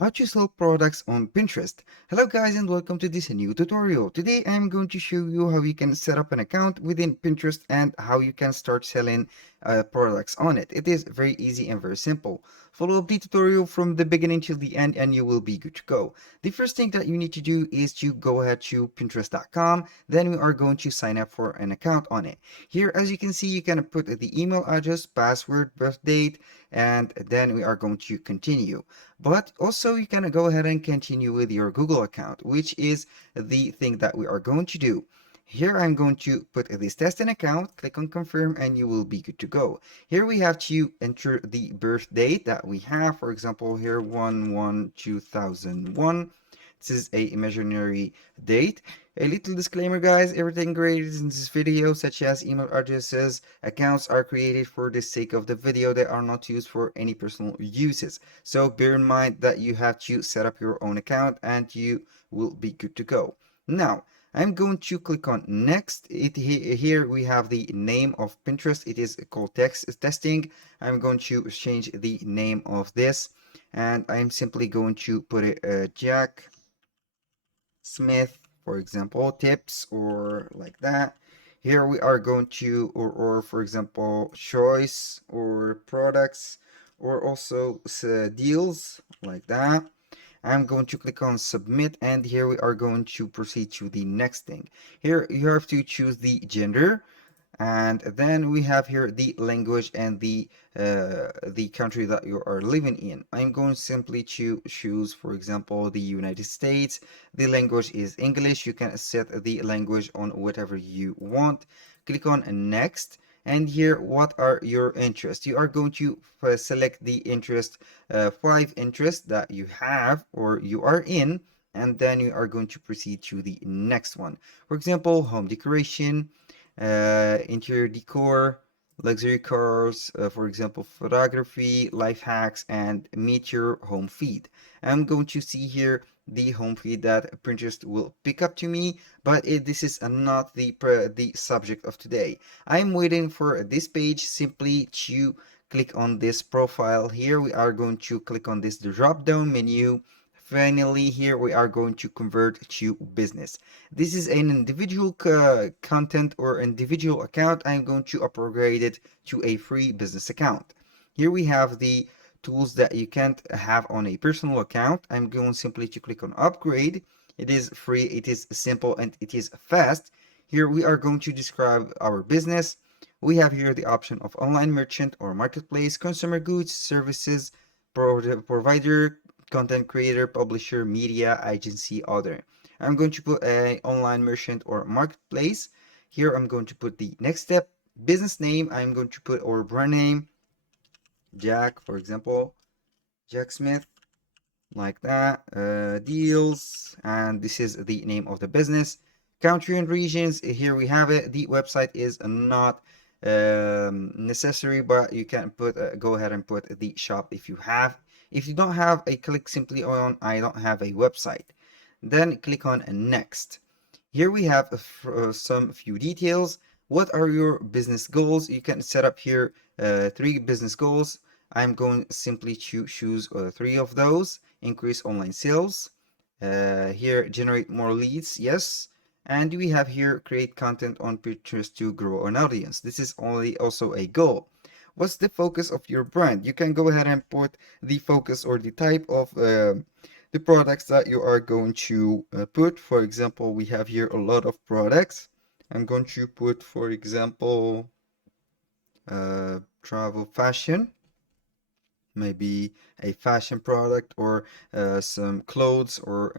How to sell products on Pinterest. Hello guys and welcome to this new tutorial. Today I'm going to show you how you can set up an account within Pinterest and how you can start selling products on it. It is very easy and very simple. Follow up the tutorial from the beginning till the end and you will be good to go. The first thing that you need to do is to go ahead to pinterest.com. Then we are going to sign up for an account on it. Here as you can see you can put the email address, password, birth date, and then we are going to continue. But also you can go ahead and continue with your Google account, which is the thing that we are going to do. Here I'm going to put this testing account, click on confirm, and you will be good to go. Here we have to enter the birth date that we have. For example, here 1/1/2001. This is a imaginary date. A little disclaimer, guys, everything created in this video, such as email addresses, accounts, are created for the sake of the video. They are not used for any personal uses. So bear in mind that you have to set up your own account and you will be good to go. Now, I'm going to click on next. Here we have the name of Pinterest. It is called text testing. I'm going to change the name of this and I'm simply going to put it Jack Smith, for example, tips or like that. Here we are going to, or for example, choice or products or also deals like that. I'm going to click on submit and here we are going to proceed to the next thing. Here you have to choose the gender and then we have here the language and the country that you are living in. I'm going simply to choose, for example, the United States. The language is English. You can set the language on whatever you want. Click on next. And here, what are your interests? You are going to select the interest, 5 interests that you have or you are in, and then you are going to proceed to the next one. For example, home decoration, interior decor, luxury cars, for example, photography, life hacks, and meet your home feed. I'm going to see here the home feed that Pinterest will pick up to me, but this is not the subject of today. I'm waiting for this page simply to click on this profile. Here we are going to click on this drop down menu. Finally, here we are going to convert to business. This is an individual content or individual account. I'm going to upgrade it to a free business account. Here we have the tools that you can't have on a personal account. I'm going simply to click on upgrade. It is free, it is simple, and it is fast. Here we are going to describe our business. We have here the option of online merchant or marketplace, consumer goods, services, provider, content creator, publisher, media, agency, other. I'm going to put a online merchant or marketplace. Here I'm going to put the next step, business name. I'm going to put our brand name, Jack, for example, Jack Smith, like that. Deals, and this is the name of the business. Country and regions, here we have it. The website is not necessary, but you can put go ahead and put the shop if you have. If you don't have, a click simply on I don't have a website. Then click on next. Here we have some few details. What are your business goals? You can set up here 3 business goals. I'm going simply to choose 3 of those. Increase online sales. Here, generate more leads. Yes. And we have here create content on Pinterest to grow an audience. This is only also a goal. What's the focus of your brand? You can go ahead and put the focus or the type of the products that you are going to put. For example, we have here a lot of products. I'm going to put, for example, travel fashion, maybe a fashion product or some clothes or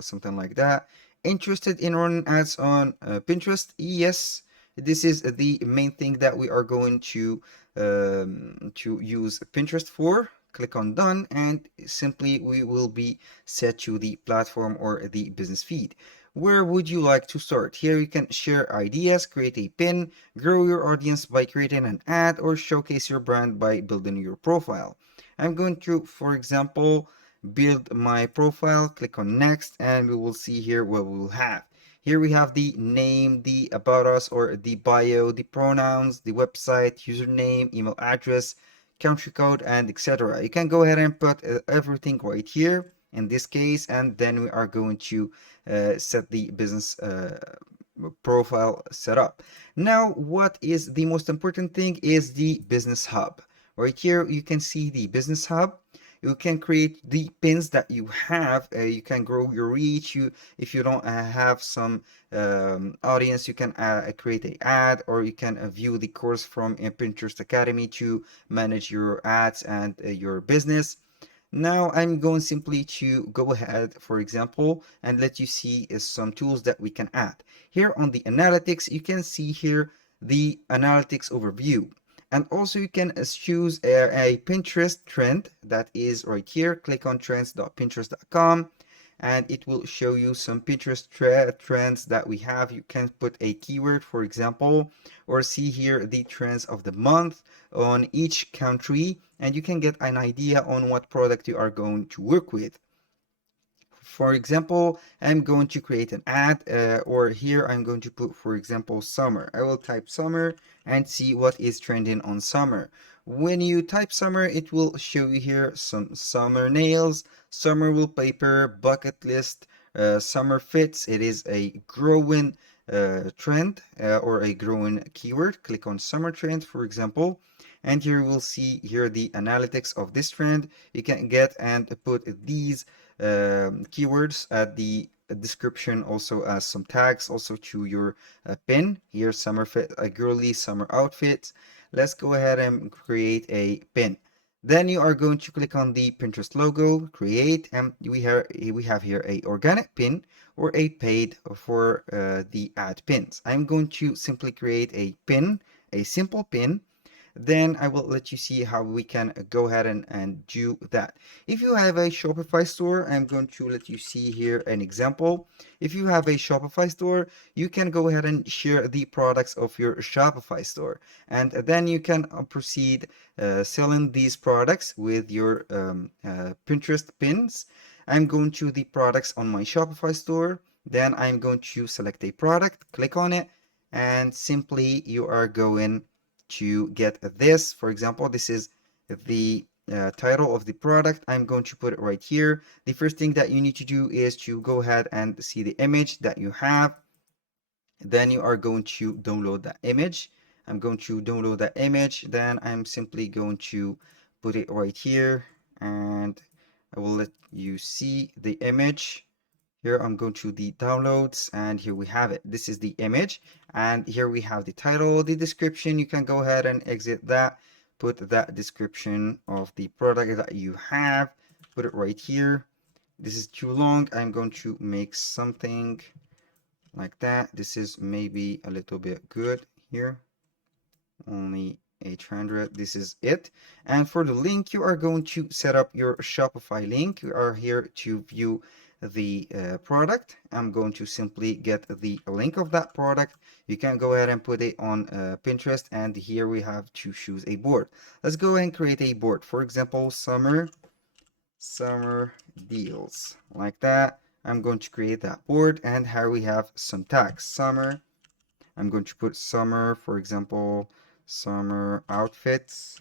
something like that. Interested in running ads on Pinterest? Yes, this is the main thing that we are going to use Pinterest for. Click on done and simply we will be set to the platform or the business feed. Where would you like to start? Here you can share ideas, create a pin, grow your audience by creating an ad, or showcase your brand by building your profile. I'm going to, for example, build my profile, click on next, and we will see here what we will have. Here we have the name, the about us or the bio, the pronouns, the website, username, email address, country code, and etc. You can go ahead and put everything right here. in this case, and then we are going to set the business profile setup. Now, what is the most important thing is the business hub. Right here, you can see the business hub. You can create the pins that you have. You can grow your reach. If you don't have some audience, you can create an ad, or you can view the course from Pinterest Academy to manage your ads and your business. Now I'm going simply to go ahead, for example, and let you see some tools that we can add. Here on the analytics, you can see here the analytics overview. And also you can choose a Pinterest trend that is right here. Click on trends.pinterest.com and it will show you some Pinterest trends that we have. You can put a keyword, for example, or see here the trends of the month on each country, and you can get an idea on what product you are going to work with. For example, I'm going to create an ad, or here I'm going to put, for example, summer. I will type summer and see what is trending on summer. When you type summer, it will show you here some summer nails, summer wallpaper, bucket list, summer fits. It is a growing trend or a growing keyword. Click on summer trend, for example, and here we'll see here the analytics of this trend. You can get and put these keywords at the description, also as some tags also to your pin. Here, summer fit, a girly summer outfit. Let's go ahead and create a pin. Then you are going to click on the Pinterest logo, create, and we have here a organic pin or a paid for the ad pins. I'm going to simply create a pin, a simple pin. Then I will let you see how we can go ahead and do that. If you have a Shopify store, I'm going to let you see here an example. If you have a Shopify store, you can go ahead and share the products of your Shopify store. And then you can proceed selling these products with your Pinterest pins. I'm going to the products on my Shopify store. Then I'm going to select a product, click on it, and simply you are going to get this. For example, this is the title of the product. I'm going to put it right here. The first thing that you need to do is to go ahead and see the image that you have. Then you are going to download that image. I'm going to download that image. Then I'm simply going to put it right here, and I will let you see the image. Here I'm going to the downloads, and here we have it. This is the image, and here we have the title, the description. You can go ahead and exit that, put that description of the product that you have, put it right here. This is too long. I'm going to make something like that. This is maybe a little bit good here. Only 800. This is it. And for the link, you are going to set up your Shopify link. You are here to view the product. I'm going to simply get the link of that product. You can go ahead and put it on Pinterest, and here we have to choose a board. Let's go ahead and create a board. For example, summer deals, like that. I'm going to create that board, and here we have some tags. Summer. I'm going to put summer, for example, summer outfits,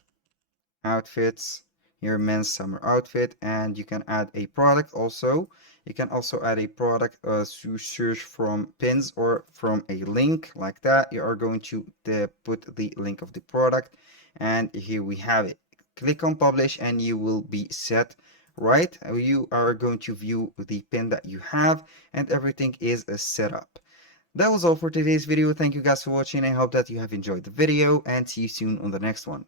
here men's summer outfit, and you can add a product also. You can also add a product to search from pins or from a link like that. You are going to put the link of the product, and here we have it. Click on publish and you will be set. Right, you are going to view the pin that you have, and everything is set up. That was all for today's video. Thank you guys for watching. I hope that you have enjoyed the video, and see you soon on the next one.